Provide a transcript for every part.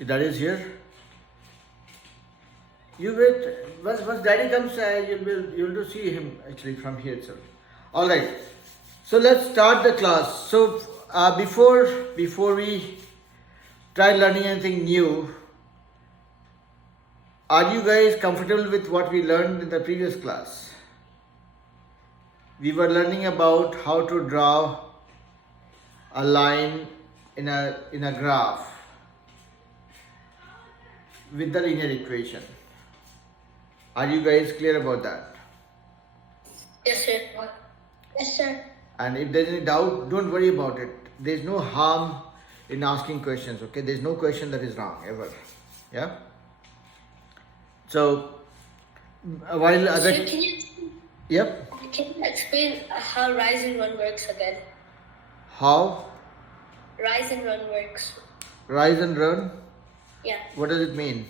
That is here. You wait. Once Daddy comes, you'll see him actually from here itself. All right. So let's start the class. So before we try learning anything new, are you guys comfortable with what we learned in the previous class? We were learning about how to draw a line in a graph with the linear equation. Are you guys clear about that? Yes, sir. Yes, sir. And if there's any doubt, don't worry about it. There's no harm in asking questions, okay? There's no question that is wrong ever. Yeah? So, while other... Sir, Yep. Can you explain how rise and run works again? How? Rise and run works. Rise and run? Yeah. What does it mean?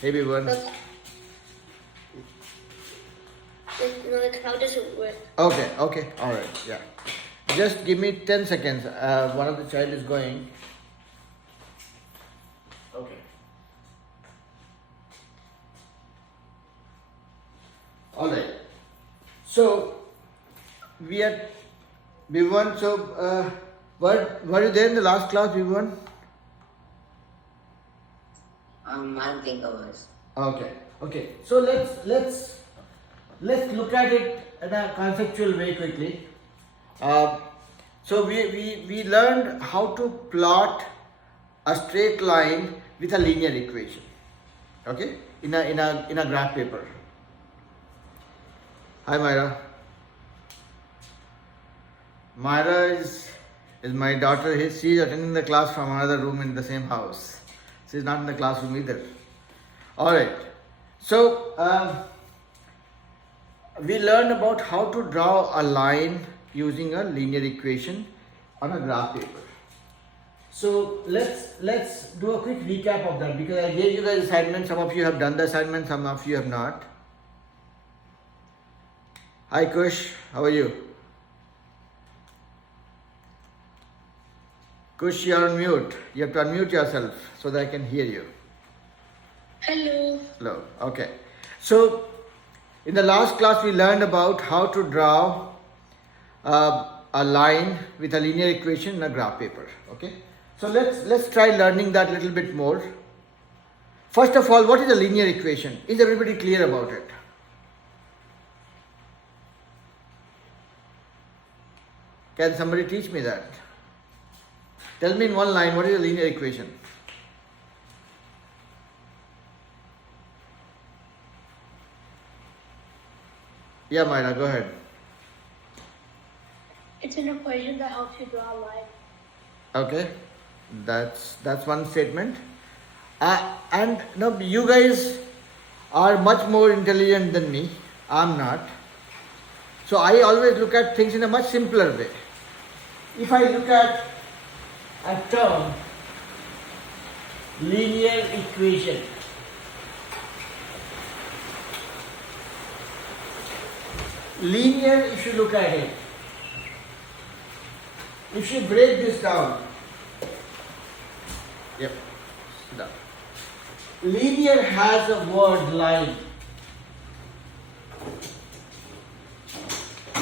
Hey, everyone. Like how does it work? Okay, all right, yeah. Just give me 10 seconds. One of the child is going. Okay. All right. So Bhuvan. So were you there in the last class, Bhuvan? I don't think I was. Okay. So let's look at it in a conceptual way quickly. So we learned how to plot a straight line with a linear equation. Okay, in a graph paper. Hi, Myra. Myra is my daughter. She is attending the class from another room in the same house. She's not in the classroom either. All right. So we learned about how to draw a line using a linear equation on a graph paper. So let's do a quick recap of that, because I gave you the assignment. Some of you have done the assignment, some of you have not. Hi Kush, how are you? Kush, you are on mute. You have to unmute yourself so that I can hear you. Hello. Hello. Okay. So in the last class we learned about how to draw a line with a linear equation in a graph paper. Okay. So let's try learning that a little bit more. First of all, what is a linear equation? Is everybody clear about it? Can somebody teach me that? Tell me in one line, what is a linear equation? Yeah, Myra, go ahead. It's an equation that helps you draw a line. Okay, that's one statement. And now you guys are much more intelligent than me. I'm not. So I always look at things in a much simpler way. If I look at a term, linear equation, linear, if you look at it, if you break this down, yep, done. Linear has a word line.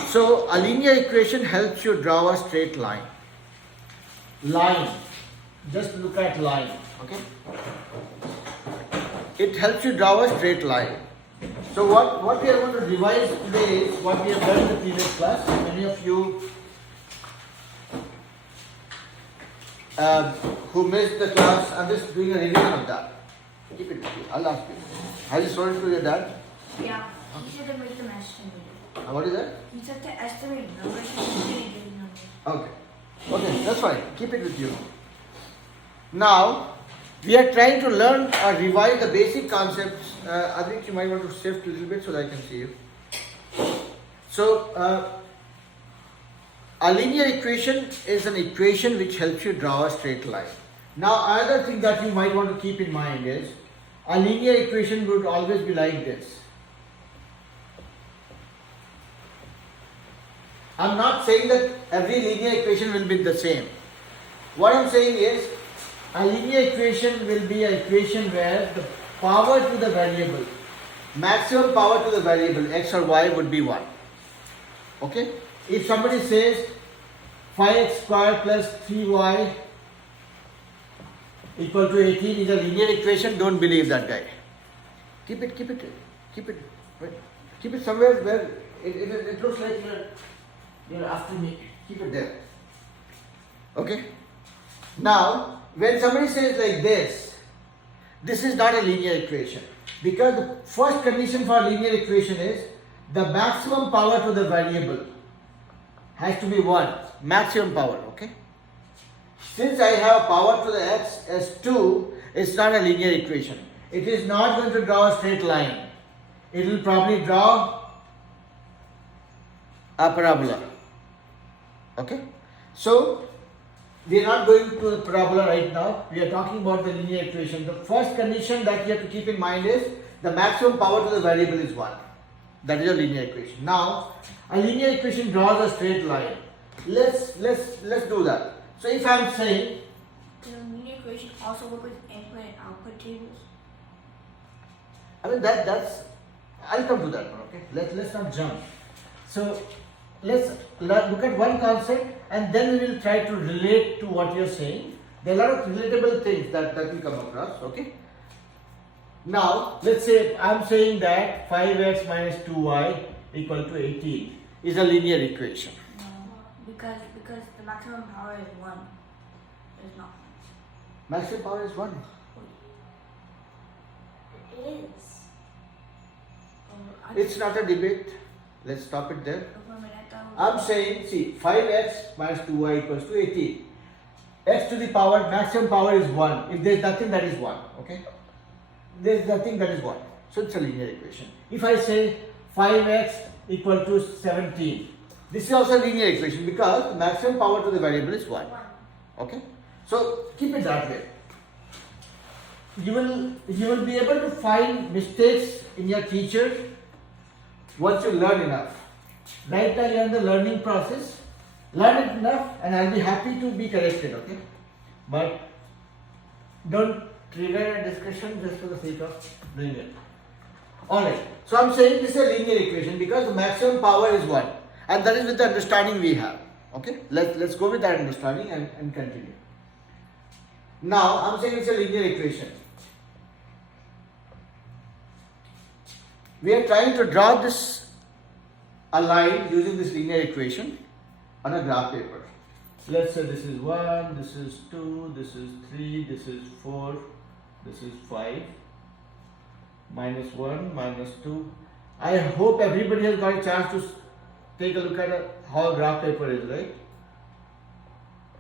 So a linear equation helps you draw a straight line. Line, just look at line, okay? It helps you draw a straight line. So what we are going to revise today is what we have done in the previous class. Many of you who missed the class, I'm just doing a revision of that. Keep it with you. I'll ask you. Have you sold it to your dad? Yeah, he said to make them estimate. What is that? He said to estimate numbers and numbers. Okay, that's fine. Keep it with you. Now, we are trying to learn or revise the basic concepts. I think you might want to shift a little bit so that I can see you. So, a linear equation is an equation which helps you draw a straight line. Now, another thing that you might want to keep in mind is a linear equation would always be like this. I'm not saying that every linear equation will be the same. What I'm saying is A linear equation will be an equation where the power to the variable, maximum power to the variable x or y would be 1. Okay? If somebody says 5x squared plus 3y equal to 18 is a linear equation, don't believe that guy. Keep it somewhere where it looks like you're after me. Keep it there. Okay? Now, when somebody says like this is not a linear equation. Because the first condition for a linear equation is the maximum power to the variable has to be 1. Maximum power, okay? Since I have power to the x as 2, it's not a linear equation. It is not going to draw a straight line. It will probably draw a parabola. Okay? So, we are not going to the parabola right now. We are talking about the linear equation. The first condition that you have to keep in mind is the maximum power to the variable is 1. That is a linear equation. Now, a linear equation draws a straight line. Let's do that. So if I am saying, Does a linear equation also work with input and output tables? I mean that's I'll come to that one. Okay, let's not jump. So let's look at one concept and then we will try to relate to what you're saying. There are a lot of relatable things that we come across. Okay. Now let's say I'm saying that 5x minus 2y equal to 18 is a linear equation. No, because the maximum power is 1. It's not. Maximum power is 1. It is. It's not a debate. Let's stop it there. For a minute, I'm saying, see, 5x minus 2y equals to 18. X to the power, maximum power is 1. If there's nothing, that is 1. Okay? There's nothing, that is 1. So it's a linear equation. If I say 5x equal to 17, this is also a linear equation because the maximum power to the variable is 1. Okay? So keep it that way. You will be able to find mistakes in your teacher once you learn enough. Right now you are in the learning process. Learn it enough and I'll be happy to be corrected, okay? But don't trigger a discussion just for the sake of doing it. Alright, so I'm saying this is a linear equation because the maximum power is 1. And that is with the understanding we have. Okay? Let's go with that understanding and continue. Now I'm saying it's a linear equation. We are trying to draw a line using this linear equation on a graph paper. Let's say this is 1, this is 2, this is 3, this is 4, this is 5, minus 1, minus 2. I hope everybody has got a chance to take a look at how a graph paper is, right?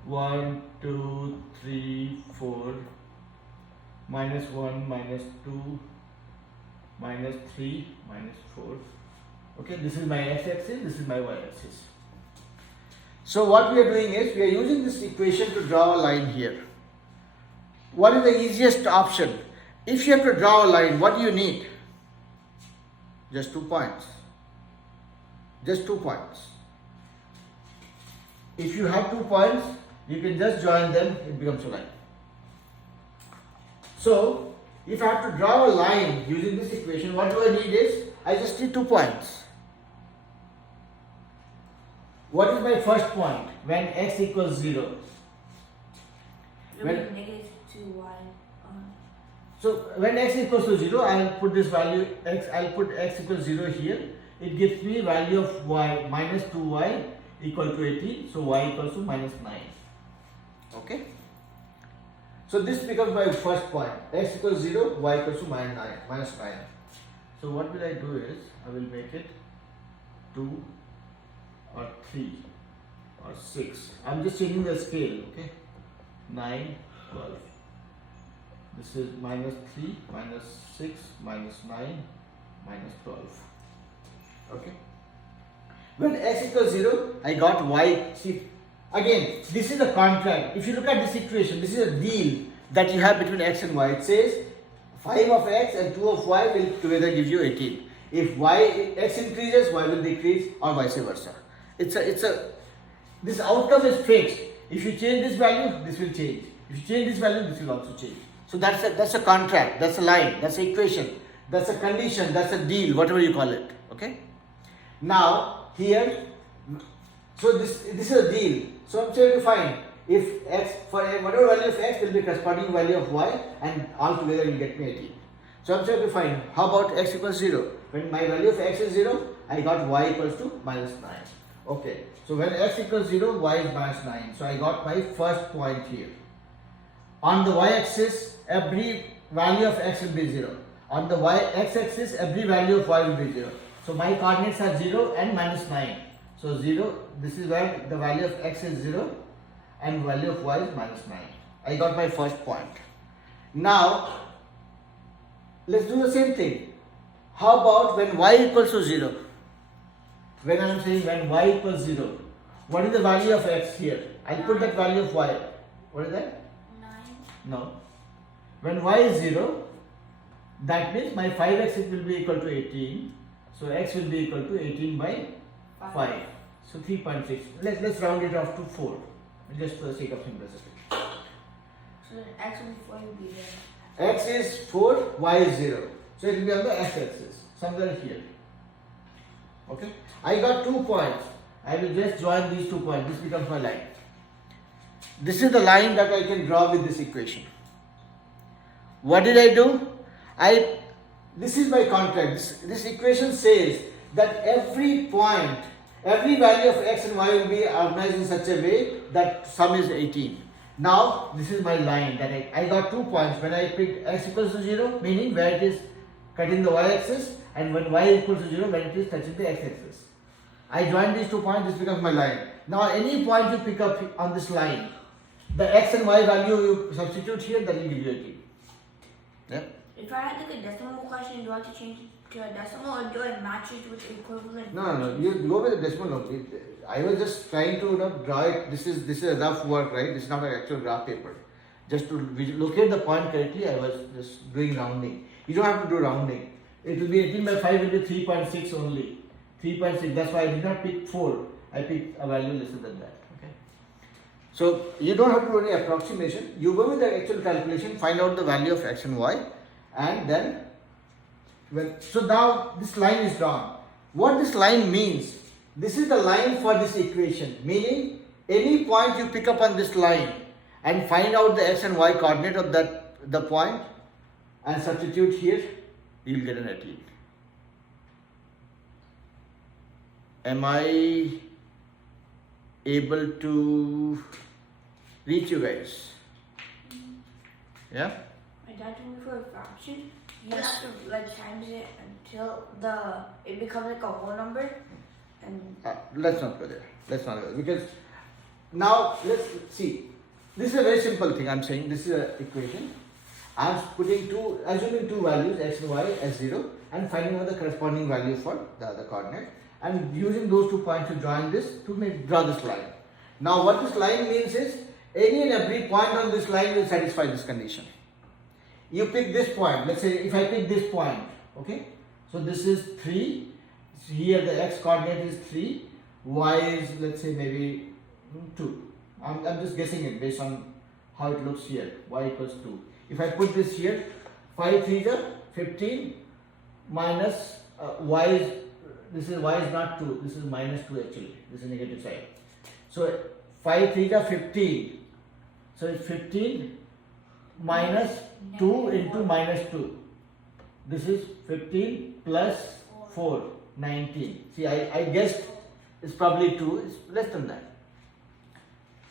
1, 2, 3, 4, minus 1, minus 2, minus 3, minus 4. Okay, this is my x-axis, this is my y-axis. So what we are doing is, we are using this equation to draw a line here. What is the easiest option? If you have to draw a line, what do you need? Just 2 points. Just 2 points. If you have 2 points, you can just join them, it becomes a line. So, if I have to draw a line using this equation, what do I need is, I just need 2 points. What is my first point when x equals 0? When, negative 2y. so when x equals to 0, I'll put this value x, I'll put x equals 0 here. It gives me value of y minus 2y equal to 18. So y equals to minus 9. Okay. So this becomes my first point. X equals 0, y equals to minus 9. So what will I do is, I will make it 2 or 3 or 6. I'm just changing the scale, okay? 9, 12. This is minus 3, minus 6, minus 9, minus 12. Okay? When x equals 0, I got y. See, again, this is a contract. If you look at this equation, this is a deal that you have between x and y. It says 5 of x and 2 of y will together give you 18. If x increases, y will decrease, or vice versa. This outcome is fixed. If you change this value, this will change. If you change this value, this will also change. So that's a contract, that's a line, that's an equation, that's a condition, that's a deal, whatever you call it. Okay. Now here, so this is a deal. So I'm trying to find if x for whatever value of x will be corresponding value of y, and all together will get me 18. So I'm trying to find how about x equals 0. When my value of x is 0, I got y equals to minus 9. Okay. So when x equals 0, y is minus 9. So I got my first point here. On the y-axis, every value of x will be 0. On the x-axis, every value of y will be 0. So my coordinates are 0 and minus 9. So 0, this is where the value of x is 0 and value of y is minus 9. I got my first point. Now, let's do the same thing. How about when y equals to 0? When I am saying when y equals 0, what is the value of x here? I'll put that value of y. What is that? 9. No. When y is 0, that means my 5x will be equal to 18. So x will be equal to 18 by 5. So 3.6. Let's round it off to 4. Just for the sake of simplicity. So then x will be 4 will be there. X is 4, y is 0. So it will be on the x-axis, somewhere here. Okay. I got 2 points. I will just join these 2 points. This becomes my line. This is the line that I can draw with this equation. What did I do? This is my contract. This equation says that every point, every value of x and y will be organized in such a way that sum is 18. Now, this is my line that I got 2 points. When I picked x equals to 0, meaning where it is cutting the y-axis, and when y equals to 0, when it is touching the x-axis. I join these 2 points, this becomes my line. Now, any point you pick up on this line, the x and y value you substitute here, that will give you 18. Yeah? If I had like a decimal question, do I have to change it to a decimal or do I match it with equivalent? No. You go with the decimal. No. I was just trying to draw it. This is a rough work, right? This is not an actual graph paper. Just to locate the point correctly, I was just doing rounding. You don't have to do rounding. It will be 18 by 5 will be 3.6 only. 3.6. That's why I did not pick 4. I picked a value lesser than that. Okay. So you don't have to do any approximation. You go with the actual calculation, find out the value of x and y, and then so now this line is drawn. What this line means, this is the line for this equation, meaning any point you pick up on this line and find out the x and y coordinate of the point and substitute here, you will get an 18. Am I able to reach you guys? Yeah? My dad told me for a fraction, you have to like times it until it becomes like a whole number, and Let's not go there. Because now let's see. This is a very simple thing. I'm saying this is an equation. I'm assuming two values x and y as 0, and finding out the corresponding value for the other coordinate, and using those 2 points to join this to draw this line. Now what this line means is any and every point on this line will satisfy this condition. You pick this point. Let's say if I pick this point, okay. So this is 3. Here the x coordinate is 3. Y is, let's say, maybe 2. I'm just guessing it based on how it looks here. Y equals 2. If I put this here, 5 3 is 15 minus y is, y is not 2. This is minus 2 actually. This is negative side. So 5 3 is 15. So it's 15 minus 2 into minus 2. This is 15 plus 4, 19. See, I guessed it's probably 2, it's less than that.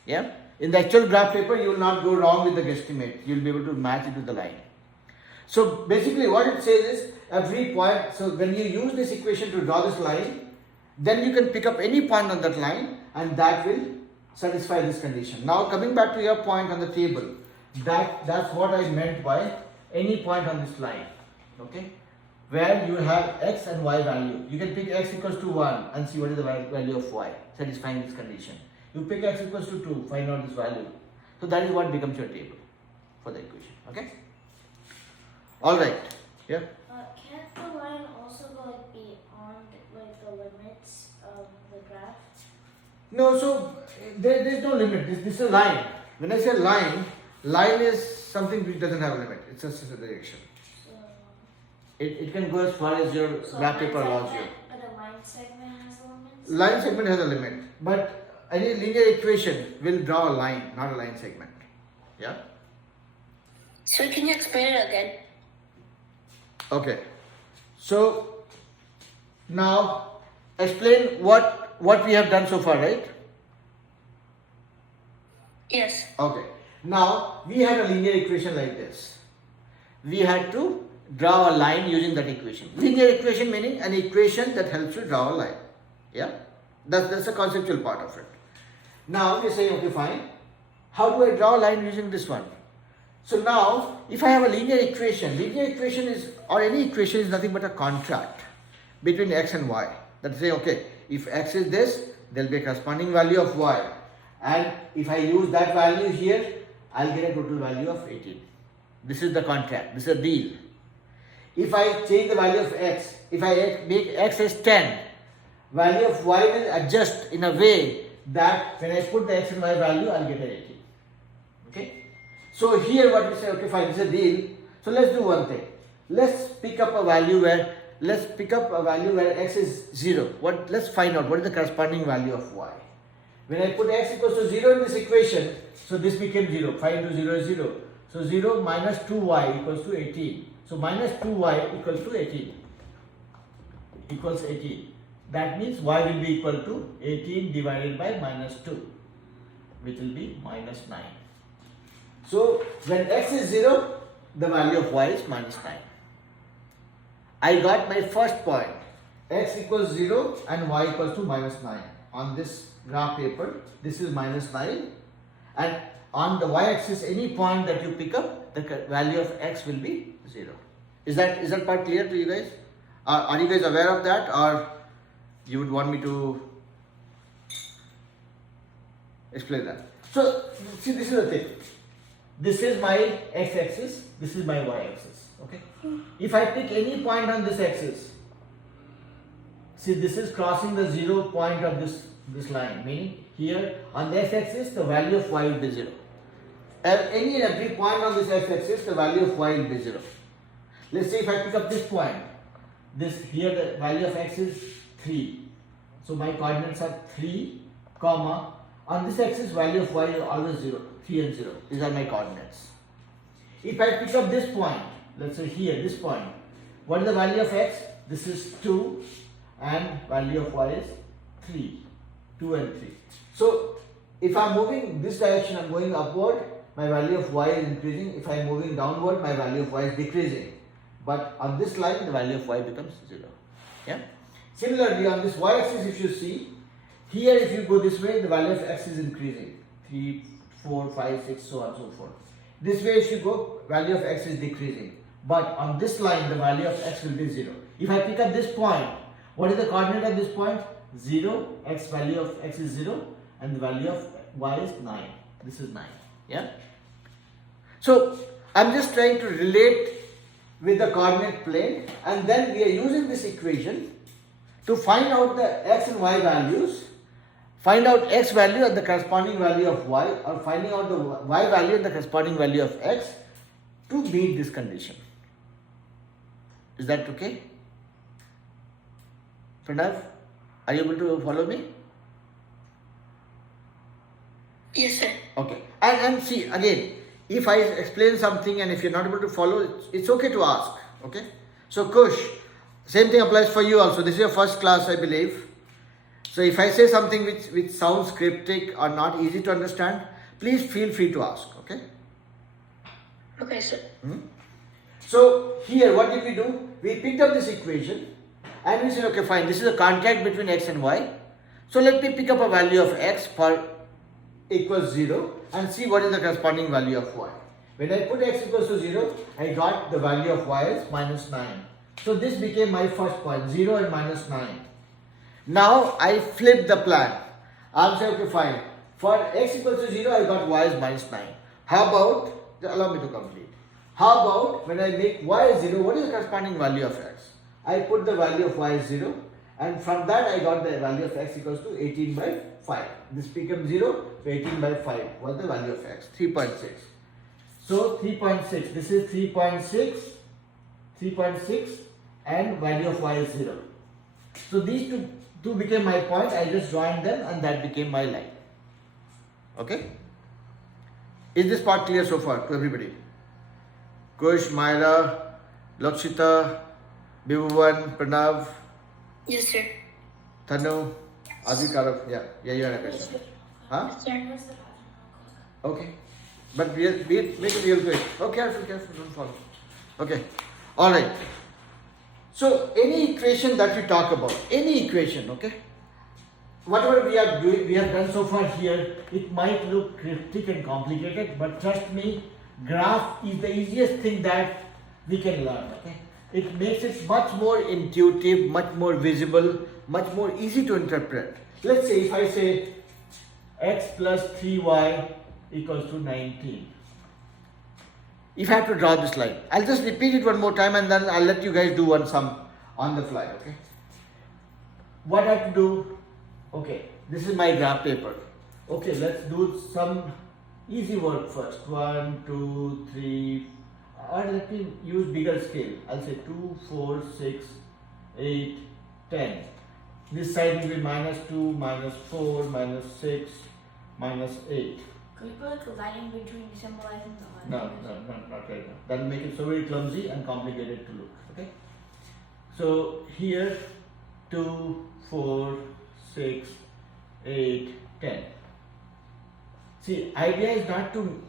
Yeah? In the actual graph paper, you will not go wrong with the guesstimate. You will be able to match it with the line. So basically what it says is every point, so when you use this equation to draw this line, then you can pick up any point on that line and that will satisfy this condition. Now coming back to your point on the table, that's what I meant by any point on this line, okay, where you have x and y value. You can pick x equals to 1 and see what is the value of y, satisfying this condition. You pick x equals to 2, find out this value. So that is what becomes your table for the equation, okay. Alright, yeah. Can't the line also go beyond the limits of the graph? No, so there is no limit. This is a line. When I say line Line is something which doesn't have a limit. It's just a direction. So, It can go as far as your graph paper allows you. But a line segment has limits? Line segment has a limit, but any linear equation will draw a line, not a line segment. Yeah? So can you explain it again? Okay. So now explain what we have done so far, right? Yes. Okay. Now we had a linear equation like this. We had to draw a line using that equation. Linear equation meaning an equation that helps you draw a line. Yeah? That's the conceptual part of it. Now we say, okay, fine. How do I draw a line using this one? So now, if I have a linear equation is, or any equation is nothing but a contract between x and y. That say, okay, if x is this, there will be a corresponding value of y. And if I use that value here, I'll get a total value of 18. This is the contract, this is a deal. If I change the value of x, if I make x as 10, value of y will adjust in a way that when I put the x and y value, I'll get an 18. Okay? So here what we say, okay fine, this is a deal. So let's do one thing. Let's pick up a value where x is 0. Let's find out what is the corresponding value of y. When I put x equals to 0 in this equation, so this became 0. 5 into 0 is 0. So 0 minus 2y equals to 18. So minus 2y equals to 18. Equals 18. That means y will be equal to 18 divided by minus 2, which will be minus 9. So when x is 0, the value of y is minus 9. I got my first point. X equals 0 and y equals to minus 9. On this graph paper, this is minus 9. And on the y-axis, any point that you pick up, the value of x will be 0. Is that part clear to you guys? Are you guys aware of that, or you would want me to explain that? So, see, this is the thing. This is my x-axis, this is my y-axis. Okay? If I pick any point on this axis, see, this is crossing the 0 point of this line, meaning here on the x-axis, the value of y will be 0. At any and every point on this x-axis, the value of y will be 0. Let's say if I pick up this point, here the value of x is 3. So my coordinates are 3, comma, on this axis value of y is always 0, 3 and 0. These are my coordinates. If I pick up this point, let's say here, this point, what is the value of x? This is 2 and value of y is 3, 2 and 3. So if I'm moving this direction, I'm going upward, my value of y is increasing. If I'm moving downward, my value of y is decreasing. But on this line, the value of y becomes 0. Yeah. Similarly, on this y-axis, if you see, here if you go this way, the value of x is increasing. 3, 4, 5, 6, so on and so forth. This way if you go, value of x is decreasing. But on this line, the value of x will be 0. If I pick up this point, what is the coordinate of this point? 0, value of x is 0, and the value of y is 9. This is 9. Yeah. So I'm just trying to relate with the coordinate plane, and then we are using this equation to find out the x and y values, find out x value and the corresponding value of y, or finding out the y value and the corresponding value of x to meet this condition. Is that okay? Pranav, are you able to follow me? Yes, sir. Okay. And see, again, if I explain something and if you're not able to follow, it's okay to ask. Okay. So Kush, same thing applies for you also. This is your first class, I believe. So if I say something which sounds cryptic or not easy to understand, please feel free to ask. Okay. Okay, sir. So here, what did we do? We picked up this equation and we said, okay, fine, this is a contract between x and y. So let me pick up a value of x for equals 0 and see what is the corresponding value of y. When I put x equals to 0, I got the value of y is minus 9. So this became my first point, 0 and minus 9. Now I flip the plan. I'm saying, okay, fine. For x equals to 0, I got y is minus 9. How about, allow me to complete. How about when I make y 0, what is the corresponding value of x? I put the value of y 0, and from that I got the value of x equals to 18 by 5. This becomes 0, so 18 by 5 was the value of x, 3.6. So 3.6, this is 3.6 and value of y is 0. So these two became my point. I just joined them and that became my line. Okay? Is this part clear so far to everybody? Kush, Myra, Lakshita, Bhuvan, Pranav, Yes, sir. Thanu, Adhikarav. Yeah, you had a question. Huh? Yes, sir. Where's the pattern? Okay. But we make it real quick. Oh, careful, don't fall. Okay. Alright. So any equation that we talk about, any equation, okay? Whatever we are doing, we have done so far here, it might look cryptic and complicated, but trust me, graph is the easiest thing that we can learn, okay? It makes it much more intuitive, much more visible, much more easy to interpret. Let's say if I say x plus 3y equals to 19. If I have to draw this line, I'll just repeat it one more time and then I'll let you guys do one sum on the fly, okay? What I have to do, okay, this is my graph paper. Okay, let's do some easy work first. 1, 2, 3, or let me use bigger scale. I'll say 2, 4, 6, 8, 10. This side will be -2, -4, -6, -8. Could you put like a line in between symbolizing the line? No, not right now. That will make it so very clumsy and complicated to look. Okay. So here 2, 4, 6, 8, 10. See, idea is not to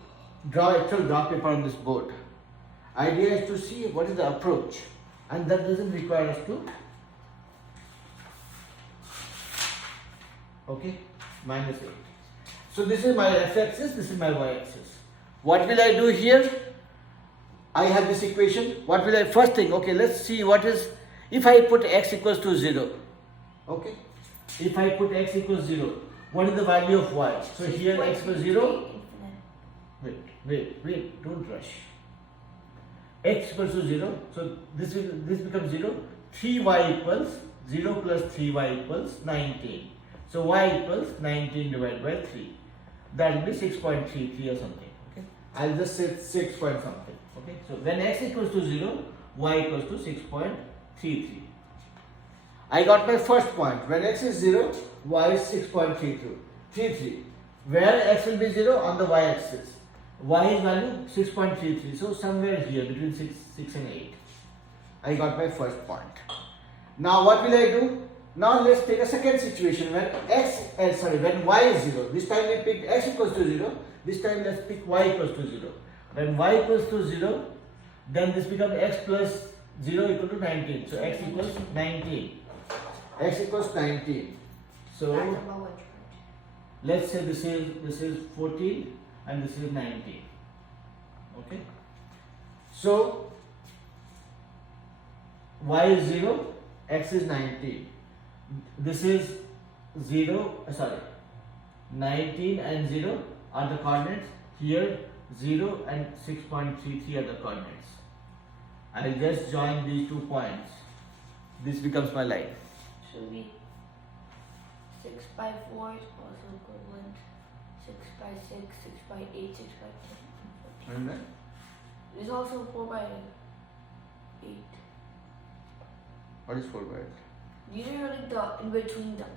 draw actual graph paper on this board. Idea is to see what is the approach, and that doesn't require us to. Okay, -8. So this is my x-axis, this is my y-axis. What will I do here? I have this equation. What will I first thing? Okay, let's see what is if I put x equals to 0. Okay, if I put x equals 0, what is the value of y? So here x equals 0. Wait, don't rush. X equals to 0. So this becomes 0. 3y equals 0 plus 3y equals 19. So y equals 19 divided by 3. That will be 6.33 or something. Okay, I'll just say 6 point something. Okay, so when x equals to 0, y equals to 6.33. I got my first point. When x is 0, y is 6.33. Where x will be 0? On the y-axis. Y is value 6.33. So somewhere here between 6 and 8. I got my first point. Now what will I do? Now let's take a second situation when when y is 0. This time we picked x equals to 0. This time let's pick y equals to 0. When y equals to 0, then this becomes x plus 0 equal to 19. So x equals 19. X equals 19. So let's say this is 14 and this is 19. Okay. So y is 0, x is 19. This is 19 and 0 are the coordinates. Here 0 and 6.33 are the coordinates. I'll just join these 2 points. This becomes my line. Should be 6 by 4 is also equivalent. 6 by 6, 6 by 8, 6 by 10. Remember? There's also 4 by 8. What is 4 by 8? These are like the in between them.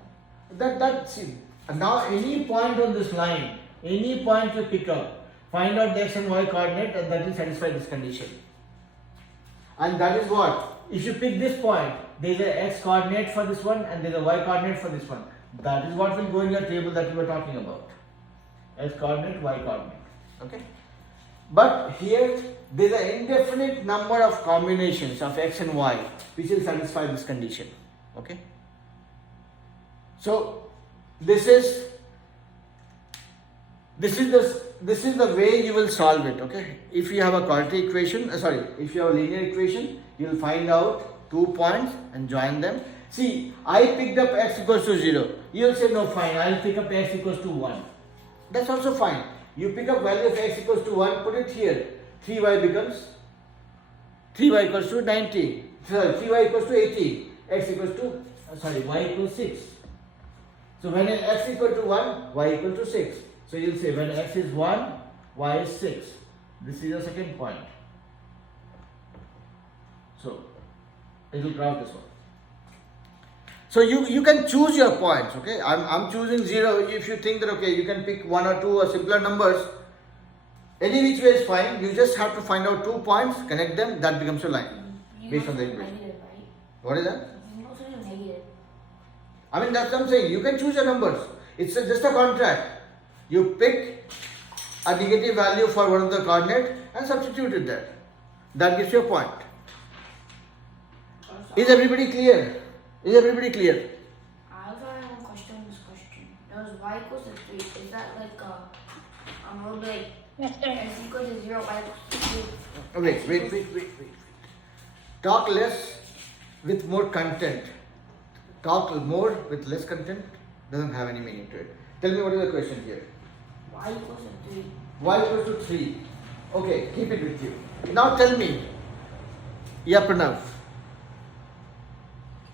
See, now any point on this line, any point you pick up, find out the x and y coordinate and that will satisfy this condition. And that is what? If you pick this point, there is an x coordinate for this one and there is a y coordinate for this one. That is what will go in your table that we were talking about. X coordinate, y coordinate. Okay? But here there is an indefinite number of combinations of x and y which will satisfy this condition. Okay? So this is the way you will solve it. Okay? If you have a quadratic equation, if you have a linear equation, you will find out 2 points and join them. See, I picked up x equals to 0. You will say no, fine, I will pick up x equals to 1. That's also fine. You pick up value of x equals to 1, put it here. 3y equals to 19. 3y equals to 18. X equals to, y equals 6. So when x equal to 1, y equal to 6. So you'll say when x is 1, y is 6. This is your second point. So it will cross this one. So you can choose your points, okay? I'm choosing 0. If you think that, okay, you can pick 1 or 2 or simpler numbers, any which way is fine. You just have to find out 2 points, connect them, that becomes your line. You Based can on the also do equation. negative, right? What is that? You can also do negative. I mean, that's what I'm saying. You can choose your numbers. It's just a contract. You pick a negative value for one of the coordinate and substitute it there. That gives you a point. Is everybody clear? Is everybody clear? I also have one question on this question. Does y equals to 3? Is that like will be like Yes, sir. x equals to 0, y equals to 2? Wait. Talk less with more content. Talk more with less content doesn't have any meaning to it. Tell me what is the question here. Y equals to 3. Y equals to 3. Okay, keep it with you. Now tell me. Yeah, Pranav.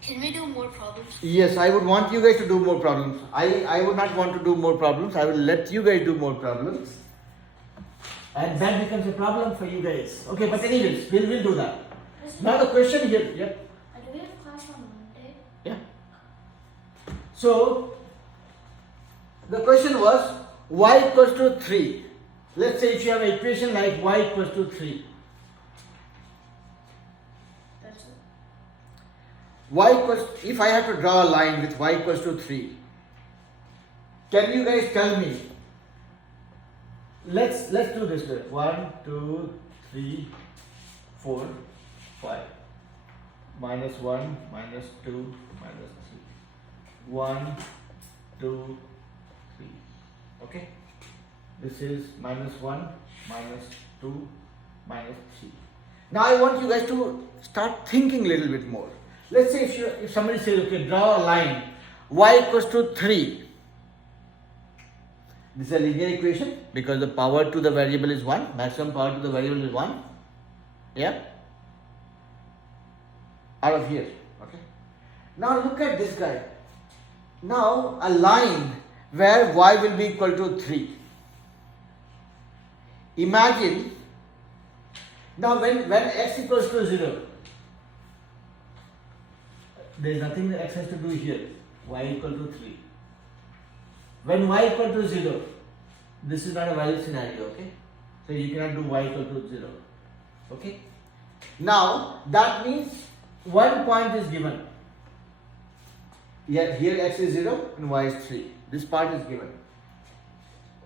Can we do more problems? Yes, I would want you guys to do more problems. I would not want to do more problems. I will let you guys do more problems. And that becomes a problem for you guys. Okay, but anyways, we'll do that. Now the question here, yeah. Do we have class on Monday? Yeah. So the question was y equals to 3. Let's say if you have an equation like y equals to 3. That's it. Y equals, if I have to draw a line with y equals to 3, can you guys tell me? Let's do this way. 1, 2, 3, 4, 5. Minus 1, minus 2, minus 3. 1, 2, 3. Okay? This is minus 1, minus 2, minus 3. Now I want you guys to start thinking a little bit more. Let's say if somebody says, okay, draw a line, y equals to 3. This is a linear equation because the power to the variable is 1, maximum power to the variable is 1. Yeah? Out of here. Okay? Now look at this guy. Now a line where y will be equal to 3. Imagine, now when x equals to 0, there is nothing that x has to do here, y equal to 3. When y equal to 0, this is not a valid scenario, okay? So you cannot do y equal to 0, okay? Now that means one point is given. Yet here x is 0 and y is 3. This part is given.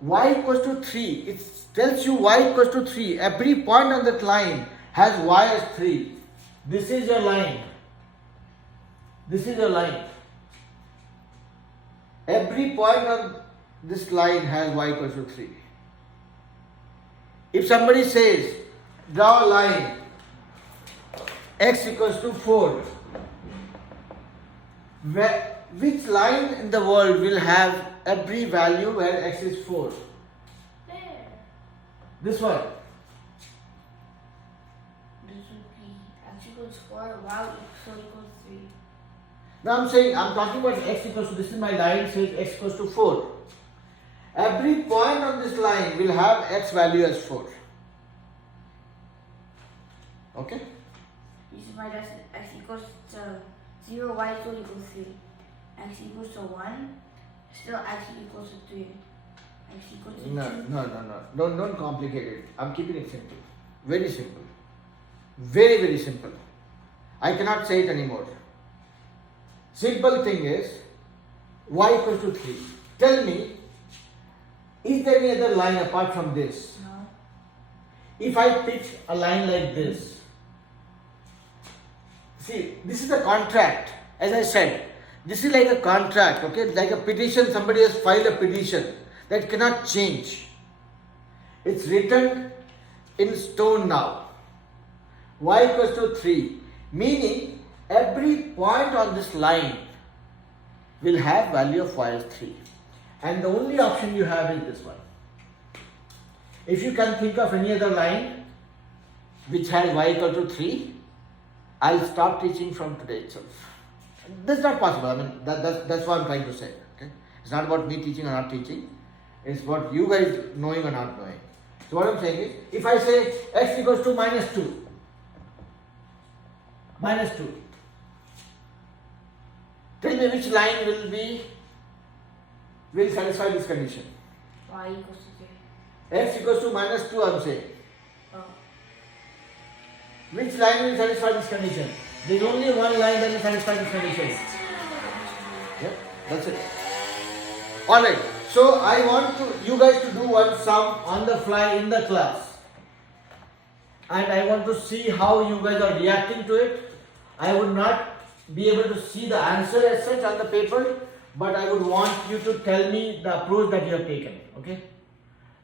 Y equals to 3. It tells you y equals to 3. Every point on that line has y as 3. This is your line. This is your line. Every point on this line has y equals to 3. If somebody says, draw a line, x equals to 4, which line in the world will have every value where x is 4? There. This one. This would be x equals 4, y equals 3. Now I'm talking about x equals to, this is my line says x equals to 4. Every point on this line will have x value as 4. Okay? You see why that's x equals to 0, y still equals 3. X equals to 1, still x equals to 3. X equals to 2. No. Don't complicate it. I'm keeping it simple. Very simple. Very, very simple. I cannot say it anymore. Simple thing is y equals to 3. Tell me, is there any other line apart from this? No. If I pitch a line like this, see, this is a contract. As I said, this is like a contract, okay? Like a petition, somebody has filed a petition that cannot change. It's written in stone now. Y equals to 3, meaning every point on this line will have value of y as 3. And the only option you have is this one. If you can think of any other line which has y equal to 3, I'll stop teaching from today itself. That's not possible. I mean, that's what I'm trying to say. Okay? It's not about me teaching or not teaching. It's about you guys knowing or not knowing. So what I'm saying is, if I say x equals to minus 2, tell me which line will satisfy this condition. Y equals to 3. X equals to minus 2, I'm saying. Oh. Which line will satisfy this condition? There is only one line that will satisfy this condition. Yeah, that's it. Alright, so I want you guys to do one sum on the fly in the class. And I want to see how you guys are reacting to it. I would not be able to see the answer as such on the paper, but I would want you to tell me the approach that you have taken. Okay?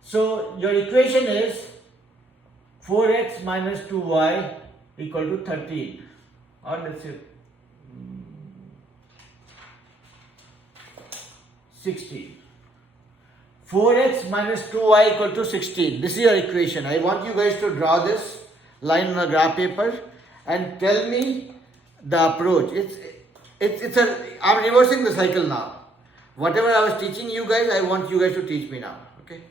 So your equation is 4x minus 2y equal to 13. Or let's say 16. 4x minus 2y equal to 16. This is your equation. I want you guys to draw this line on a graph paper and tell me the approach. I'm reversing the cycle now. Whatever I was teaching you guys, I want you guys to teach me now. Okay?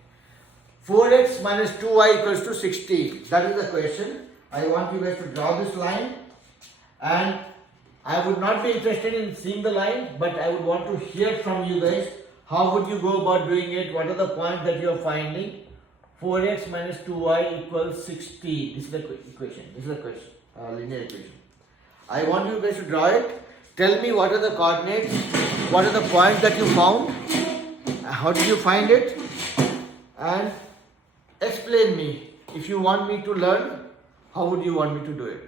4x minus 2y equals to 16. That is the question. I want you guys to draw this line, and I would not be interested in seeing the line, but I would want to hear from you guys. How would you go about doing it? What are the points that you are finding? 4x minus 2y equals 16. This is the equation. This is the question. Linear equation. I want you guys to draw it. Tell me what are the coordinates, what are the points that you found, how did you find it, and explain me. If you want me to learn, how would you want me to do it?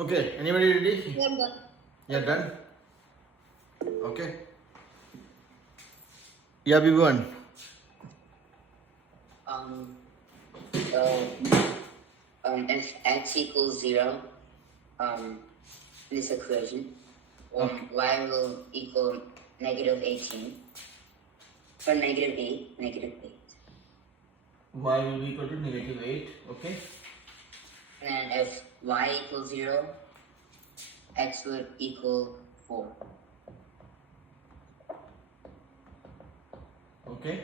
Okay, anybody ready? Yeah, I'm done. You're done? Okay. Yeah, Bhuvan. So, if x equals 0, this equation, y will equal negative 18. For negative 8, negative 8. Y will be equal to negative 8. Okay. And then if y equals 0, x would equal 4. Okay.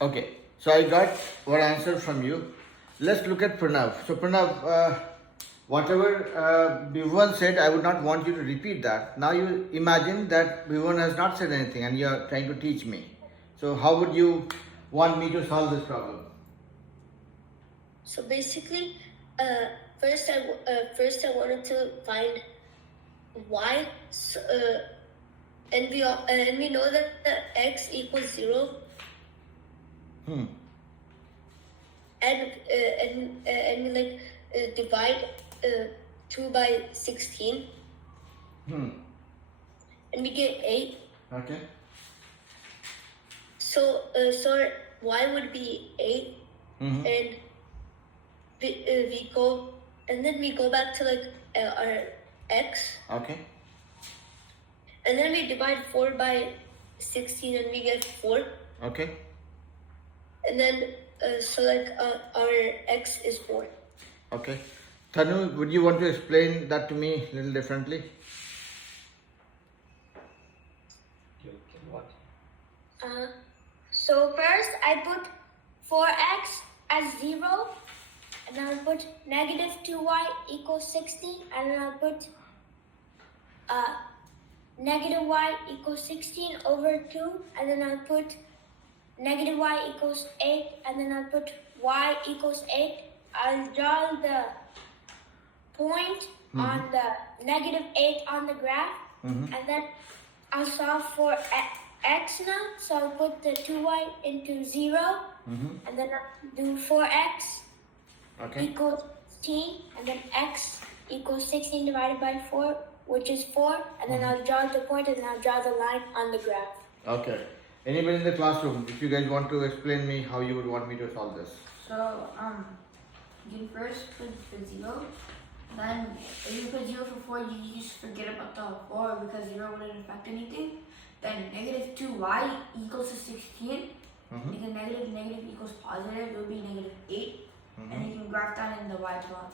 Okay. So I got one answer from you. Let's look at Pranav. So Pranav, whatever Bhuvan said, I would not want you to repeat that. Now you imagine that Bhuvan has not said anything and you are trying to teach me. So how would you want me to solve this problem? So basically, first I wanted to find y, and we know that the x equals 0, and we like divide 2 by 16, and we get 8. Okay. So y would be 8, and we go, and then we go back to like our x, Okay. and then we divide 4 by 16, and we get 4, Okay. and then our x is 4. Okay. Tanu, would you want to explain that to me a little differently? So first I put 4x as 0, and then I'll put negative 2y equals 60, and then I'll put negative y equals 16 over 2, and then I'll put negative y equals 8, and then I'll put y equals 8. I'll draw the point on the negative 8 on the graph, and then I'll solve for x now. So I'll put the 2y into 0, and then I'll do 4x equals 16, and then x equals 16 divided by 4, which is 4, and then I'll draw the point, and then I'll draw the line on the graph. Okay. Anybody in the classroom, if you guys want to explain me how you would want me to solve this? So, you first put 0. Then, if you put 0 for 4, you just forget about the 4 because 0 wouldn't affect anything. Then, negative 2y equals to 16. Because negative equals positive, it will be negative 8. And you can graph that in the y plot.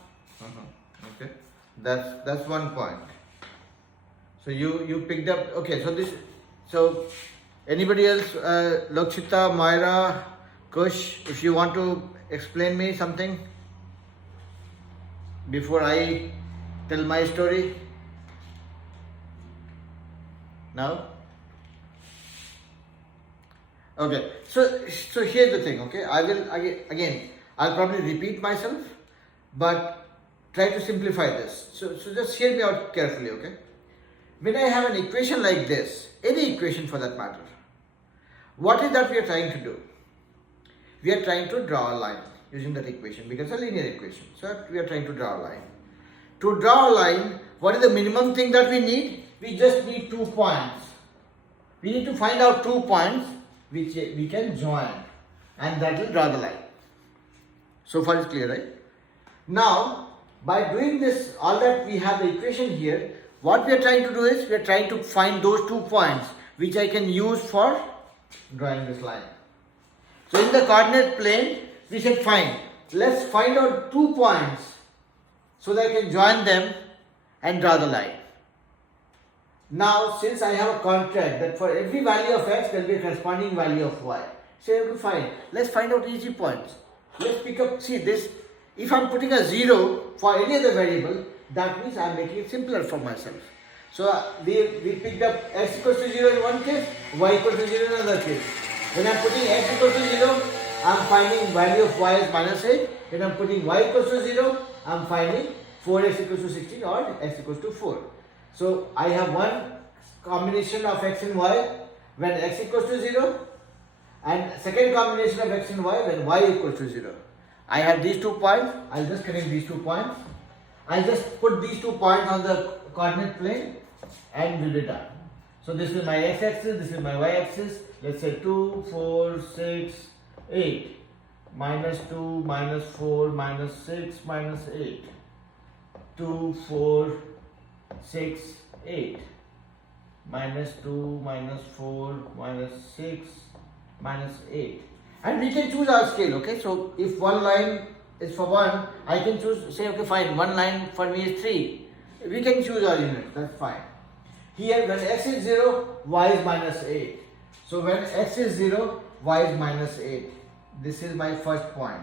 Okay. That's one point. So you picked up. Okay. So anybody else? Lakshita, Myra, Kush, if you want to explain me something before I tell my story. No? Okay. So here's the thing. Okay. I will again. I'll probably repeat myself, but try to simplify this. So just hear me out carefully. Okay. When I have an equation like this, any equation for that matter, what is that we are trying to do? We are trying to draw a line using that equation because it's a linear equation. So we are trying to draw a line. To draw a line, what is the minimum thing that we need? We just need 2 points. We need to find out 2 points which we can join, and that will draw the line. So far it's clear, right? Now, by doing this, all that we have the equation here, what we are trying to do is we are trying to find those 2 points which I can use for drawing this line. So in the coordinate plane, we said fine, let's find out 2 points so that I can join them and draw the line. Now, since I have a contract that for every value of x, there will be a corresponding value of y. So okay, fine, let's find out easy points. Let's pick up, see this, if I am putting a 0 for any other variable, that means I am making it simpler for myself. So we picked up x equals to 0 in one case, y equals to 0 in another case. When I am putting x equals to 0, I am finding value of y as minus 8. When I am putting y equals to 0, I am finding 4x equals to 16 or x equals to 4. So I have one combination of x and y when x equals to 0, and second combination of x and y when y equals to 0. I have these 2 points. I'll just connect these 2 points. I just put these 2 points on the coordinate plane and will be done. So this is my x-axis, this is my y-axis. Let's say 2, 4, 6, 8. Minus 2, minus 4, minus 6, minus 8. 2, 4, 6, 8. Minus 2, minus 4, minus 6, minus 8. And we can choose our scale, okay? So if one line is for 1, I can choose, say, okay, fine, one line for me is 3. We can choose our unit, that's fine. Here, when x is 0, y is minus 8. So when x is 0, y is minus 8. This is my first point.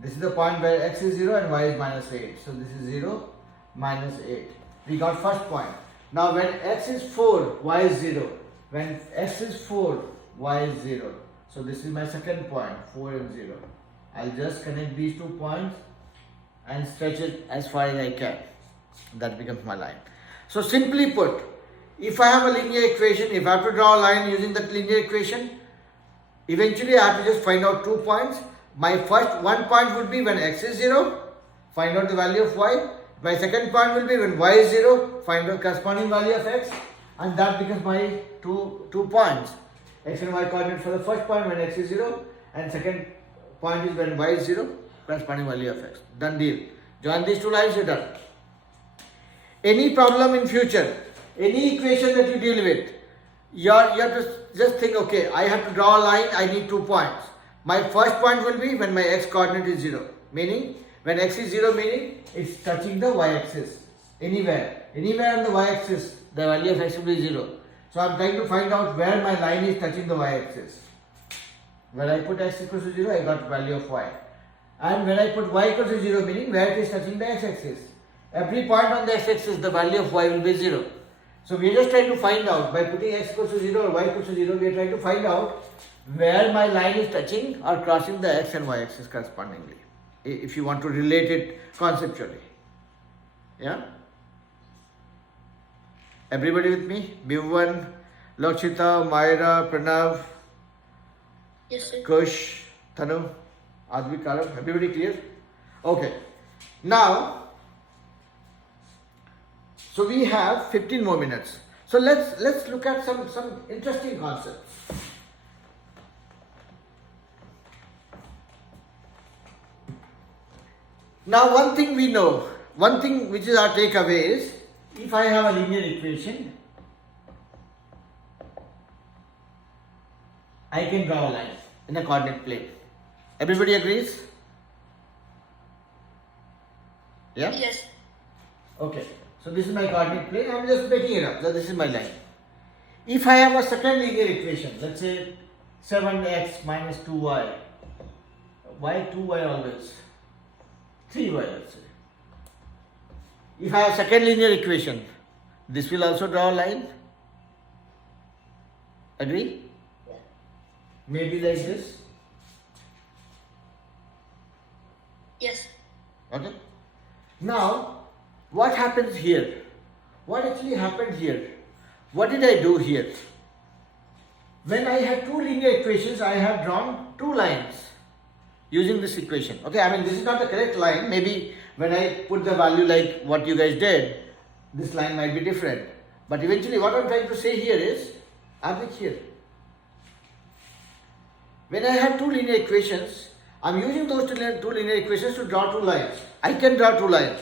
This is the point where x is 0 and y is minus 8. So this is 0, minus 8. We got first point. Now when x is 4, y is 0. When x is 4, y is 0. So this is my second point, 4 and 0. I'll just connect these 2 points and stretch it as far as I can. That becomes my line. So simply put, if I have a linear equation, if I have to draw a line using that linear equation, eventually I have to just find out 2 points. My first 1 point would be when x is 0, find out the value of y. My second point will be when y is 0, find out corresponding value of x, and that becomes my two points. X and y coordinate for the first point when x is 0, and second point is when y is 0, corresponding value of x. Done deal. Join these 2 lines, you're done. Any problem in future, any equation that you deal with, you have to just think, okay, I have to draw a line, I need 2 points. My first point will be when my x coordinate is 0, meaning when x is 0, meaning it's touching the y-axis. Anywhere on the y-axis, the value of x will be 0. So I'm trying to find out where my line is touching the y-axis. When I put x equals to 0, I got value of y. And when I put y equals to 0, meaning where it is touching the x-axis. Every point on the x-axis, the value of y will be 0. So we are just trying to find out, by putting x equals to 0 or y equals to 0, we are trying to find out where my line is touching or crossing the x and y axis correspondingly. If you want to relate it conceptually. Yeah? Everybody with me? Bhuvan, Lakshita, Myra, Pranav, Yes, sir. Kush, Thanu, Advi, Karav. Everybody clear? Okay. Now, so we have 15 more minutes. So let's look at some interesting concepts. Now one thing we know, one thing which is our takeaway is, if I have a linear equation, I can draw a line in a coordinate plane. Everybody agrees? Yeah? Yes. Okay. So this is my coordinate plane. I am just making it up. So this is my line. If I have a second linear equation, let's say 7x minus 2y. Why 2y always? 3y, let's say. If I have second linear equation, this will also draw a line. Agree? Maybe like this. Yes. Okay. Now, what happens here? What actually happened here? What did I do here? When I had 2 linear equations, I have drawn 2 lines using this equation. Okay, I mean this is not the correct line. Maybe when I put the value like what you guys did, this line might be different. But eventually what I'm trying to say here is, average here. When I have 2 linear equations, I'm using those 2 linear equations to draw 2 lines. I can draw 2 lines.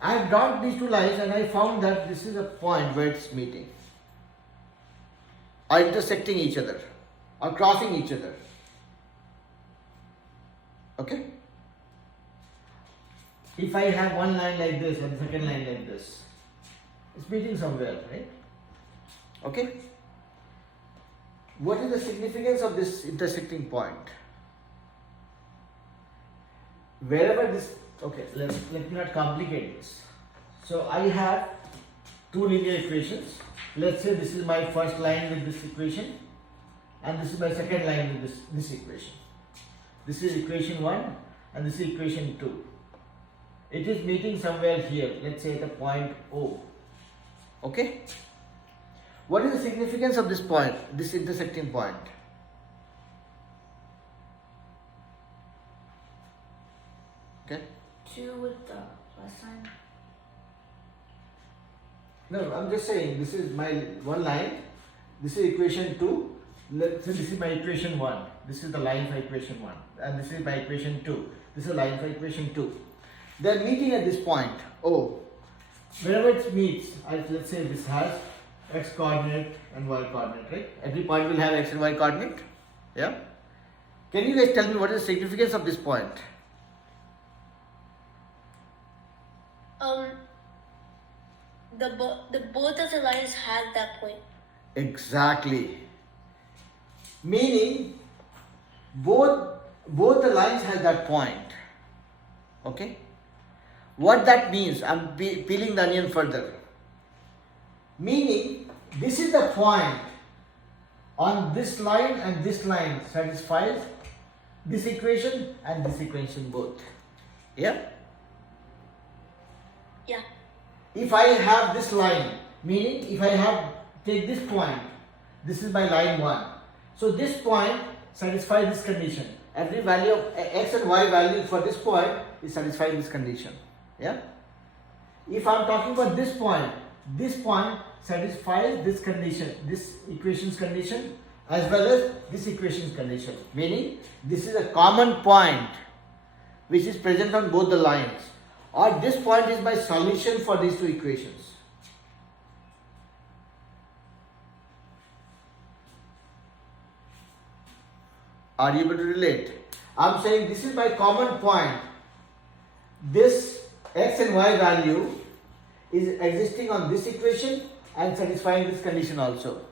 I have drawn these 2 lines and I found that this is a point where it's meeting, or intersecting each other, or crossing each other. Okay? If I have one line like this and the second line like this, it's meeting somewhere, right? Okay? What is the significance of this intersecting point? Wherever this, okay, let me not complicate this. So I have 2 linear equations. Let's say this is my first line with this equation, and this is my second line with this equation. This is equation 1 and this is equation 2. It is meeting somewhere here, let's say at a point O. Okay? What is the significance of this point, this intersecting point? Okay? 2 with the last time. No, I'm just saying this is my one line. This is equation 2. Let's say this is my equation 1. This is the line for equation 1. And this is my equation 2. This is the line for equation 2. They're meeting at this point. Oh, wherever it meets, let's say this has x coordinate and y coordinate, right? Every point will have x and y coordinate. Yeah? Can you guys tell me what is the significance of this point? The both of the lines have that point. Exactly. Meaning both the lines have that point. Okay? What that means, I'm peeling the onion further. Meaning this is the point on this line and this line satisfies this equation and this equation both. Yeah? Yeah. If I have this line, meaning if I take this point, this is my line 1. So this point satisfies this condition. Every value of x and y value for this point is satisfying this condition. Yeah? If I am talking about this point satisfies this condition, this equation's condition as well as this equation's condition. Meaning this is a common point which is present on both the lines. Or this point is my solution for these two equations. Are you able to relate? I'm saying this is my common point. This x and y value is existing on this equation and satisfying this condition also.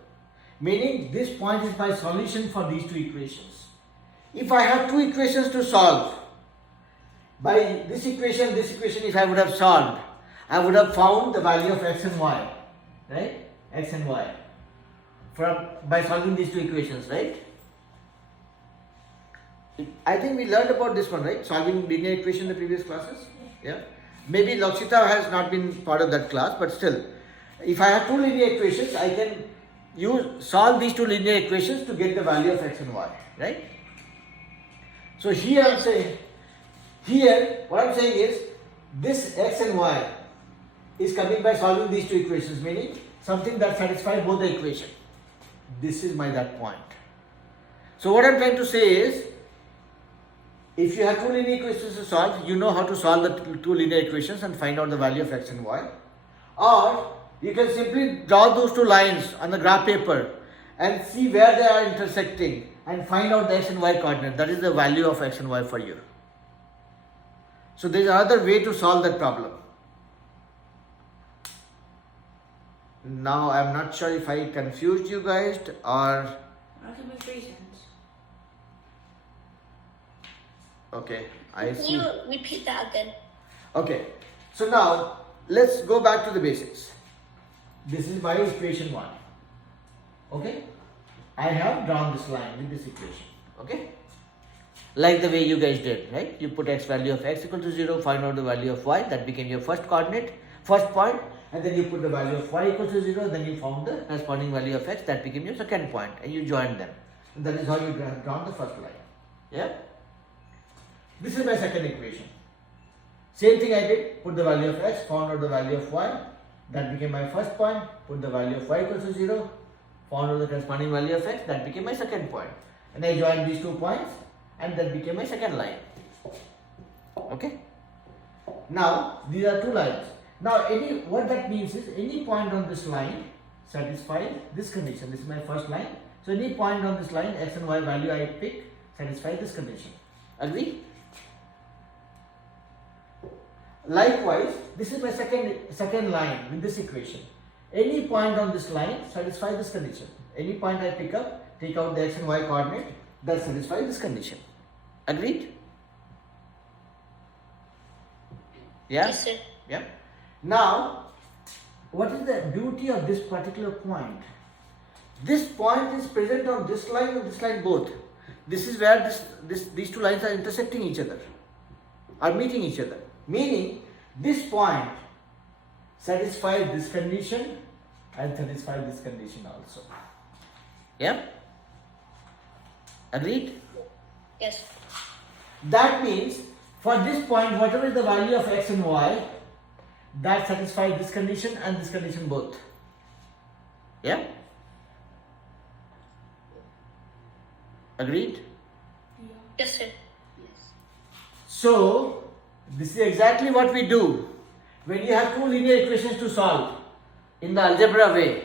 Meaning this point is my solution for these two equations. If I have two equations to solve, by this equation, if I would have solved, I would have found the value of x and y, right? X and y by solving these two equations, right? I think we learned about this one, right? Solving linear equation in the previous classes. Yeah. Maybe Lakshita has not been part of that class, but still, if I have two linear equations, I can solve these two linear equations to get the value of x and y, right? So here I'm saying, what I'm saying is, this x and y is coming by solving these two equations, meaning something that satisfies both the equation. This is that point. So what I'm trying to say is, if you have two linear equations to solve, you know how to solve the two linear equations and find out the value of x and y. Or you can simply draw those two lines on the graph paper and see where they are intersecting and find out the x and y coordinate. That is the value of x and y for you. So there is another way to solve that problem. Now I am not sure if I confused you guys or... Okay, I see. Can you repeat that again? Okay, so now let's go back to the basics. This is my equation 1. Okay, I have drawn this line with this equation. Okay, like the way you guys did, right? You put x value of x equal to 0, find out the value of y, that became your first point, and then you put the value of y equal to 0, then you found the corresponding value of x, that became your second point, and you joined them. And that is how you drawn the first line. Yeah? This is my second equation. Same thing I did, put the value of x, found out the value of y, that became my first point, put the value of y equal to 0, found out the corresponding value of x, that became my second point. And I joined these 2 points, and that became my second line. Okay? Now, these are 2 lines. Now, what that means is, any point on this line satisfies this condition. This is my first line. So, any point on this line, x and y value I pick, satisfies this condition. Agree? Likewise, this is my second line with this equation. Any point on this line satisfies this condition. Any point I pick up, take out the x and y coordinate, that satisfies this condition. Agreed? Yeah? Yes, sir. Yeah. Now, what is the beauty of this particular point? This point is present on this line and this line both. This is where these 2 lines are intersecting each other, are meeting each other. Meaning, this point satisfies this condition and satisfies this condition also. Yeah? Agreed? Yes. That means For this point, whatever is the value of x and y, that satisfies this condition and this condition both. Yeah? Agreed? Yes, sir. Yes. So, this is exactly what we do when you have two linear equations to solve in the algebra way.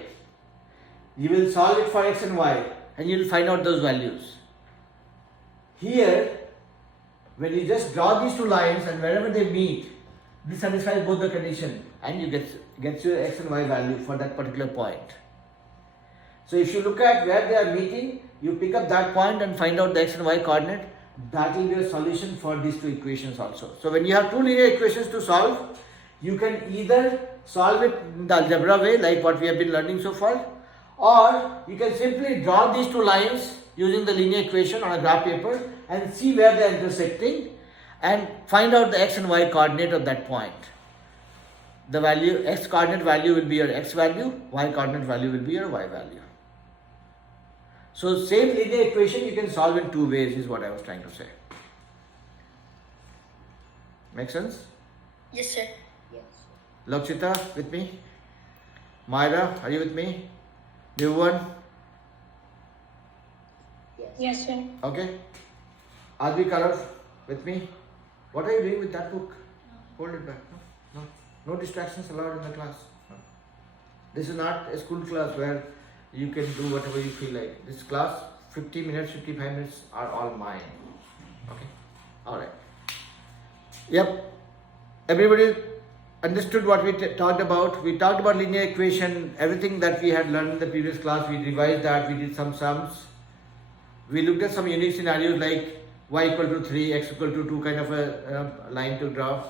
You will solve it for x and y and you will find out those values. Here, when you just draw these two lines and wherever they meet, this satisfies both the condition and you get your x and y value for that particular point. So if you look at where they are meeting, you pick up that point and find out the x and y coordinate. That will be a solution for these two equations also. So when you have two linear equations to solve, you can either solve it in the algebra way like what we have been learning so far, or you can simply draw these two lines using the linear equation on a graph paper and see where they are intersecting and find out the x and y coordinate of that point. The value, x coordinate value will be your x value, y coordinate value will be your y value. So same linear equation you can solve in two ways is what I was trying to say. Make sense? Yes, sir. Yes. Lakshita, with me? Myra, are you with me? Bhuvan? Yes. Yes, sir. Okay. Advikarav, with me? What are you doing with that book? Hold it back. No, no. No distractions allowed in the class. No. This is not a school class where you can do whatever you feel like. This class, 50 minutes, 55 minutes are all mine. Okay? Alright. Yep. Everybody understood what we talked about. We talked about linear equation, everything that we had learned in the previous class. We revised that, we did some sums. We looked at some unique scenarios like y equal to 3, x equal to 2 kind of a line to draw.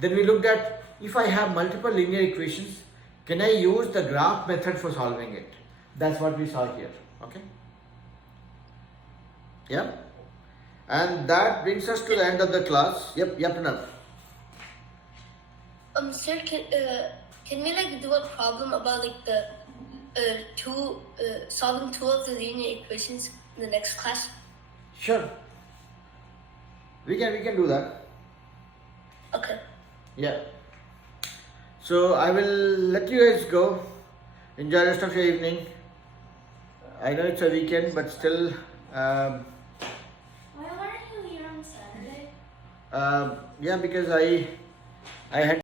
Then we looked at if I have multiple linear equations, can I use the graph method for solving it? That's what we saw here. Okay? Yep. And that brings us to the end of the class. Yep, Pranav. Sir, can we like do a problem about like the solving two of the linear equations in the next class? Sure. We can do that. Okay. Yeah. So I will let you guys go. Enjoy the rest of your evening. I know it's a weekend, but still. Why weren't you here on Saturday? Yeah, because I had